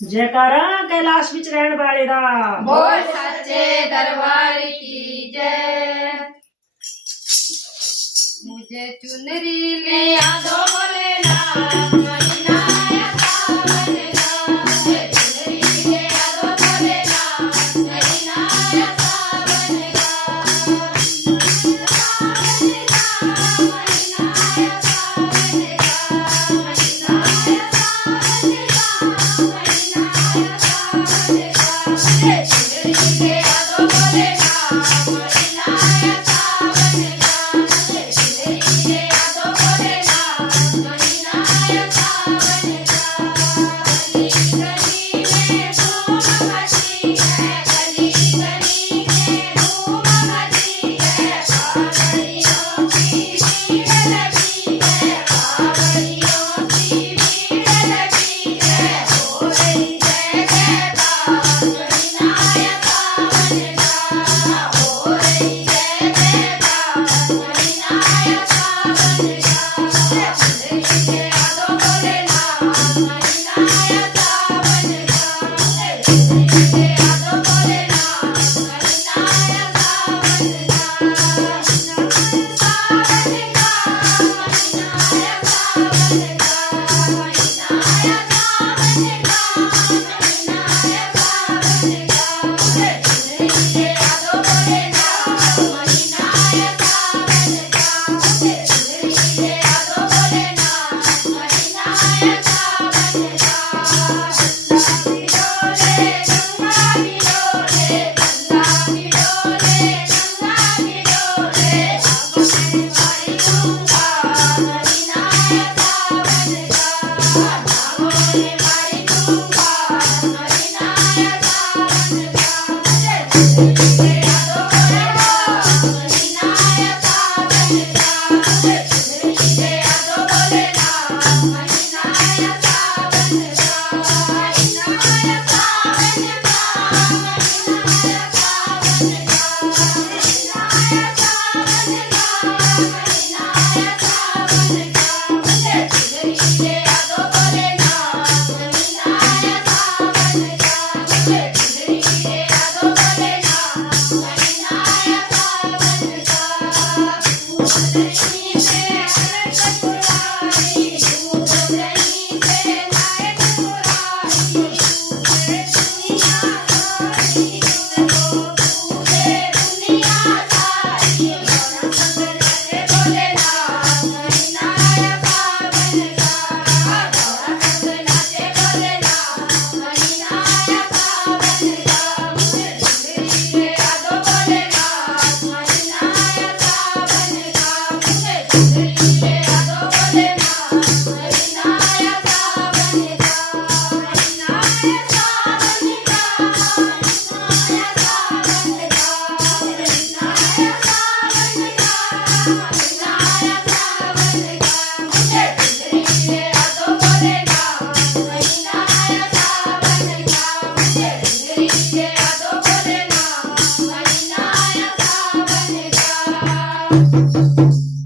जयकारा कैलाश बिच रहन वाले दा बोल सच्चे दरबार की जय। मुझे चुनरी ले आ दो भोलेनाथ, महीना आया सावन का। मुझे चुनरी ले आ दो भोलेनाथ, महीना आया सावन का। महीना आया सावन का, महीना आया सावन का, महीना आया सावन का। मुझे चुनरी ले आ दो भोलेनाथ, महीना आया सावन का। मुझे चुनरी ले आ दो भोलेनाथ, महीना आया सावन का। गली गली में धूम मची है, गली गली में धूम मची है। कांवड़ियों की भीड़ लगी है, कांवड़ियों की भीड़ लगी है। हो रही जय जयकार, महीना आया सावन का। हो रही जय जयकार, महीना आया सावन का। चुनरी ले आ दो भोलेनाथ, महीना आया सावन का। चुनरी ले आ दो भोलेनाथ, महीना आया सावन का। सावन का, महीना आया सावन का। महीना आया सावन का, महीना आया सावन का। चुनरी ले आ दो भोलेनाथ, महीना आया सावन का। चुनरी ले आ दो भोलेनाथ, महीना आया सावन का। गंगा की डोले, गंगा की डोले, गंगा की डोले, गंगा की डोले। भागो ने मारी दूंगा, महीना आया सावन का। भागो ने मारी दूंगा, महीना आया सावन का।